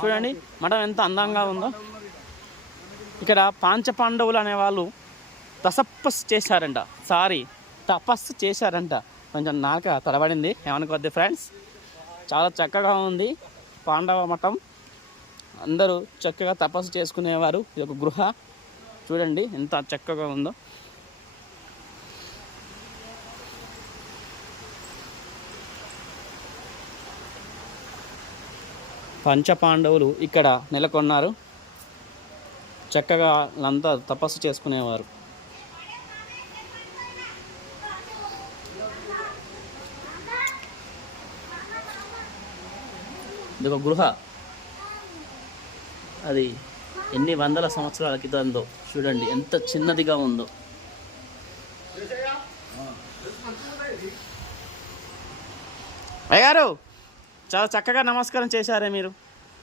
చూడండి మఠం ఎంత అందంగా ఉందో. ఇక్కడ పాంచపాండవులు అనేవాళ్ళు తపస్సు చేశారంట. కొంచెం నాక తడబడింది, ఏమనుకోద్ది ఫ్రెండ్స్. చాలా చక్కగా ఉంది పాండవ మఠం. అందరూ చక్కగా తపస్సు చేసుకునేవారు. ఇది ఒక గృహ, చూడండి ఎంత చక్కగా ఉందో. పంచపాండవులు ఇక్కడ నెలకొన్నారు. చక్కగా వాళ్ళంతా తపస్సు చేసుకునేవారు. ఇది ఒక గృహ, అది ఎన్ని వందల సంవత్సరాల క్రితందో. చూడండి ఎంత చిన్నదిగా ఉందో. అయ్యగారు చాలా చక్కగా నమస్కారం చేశారే మీరు.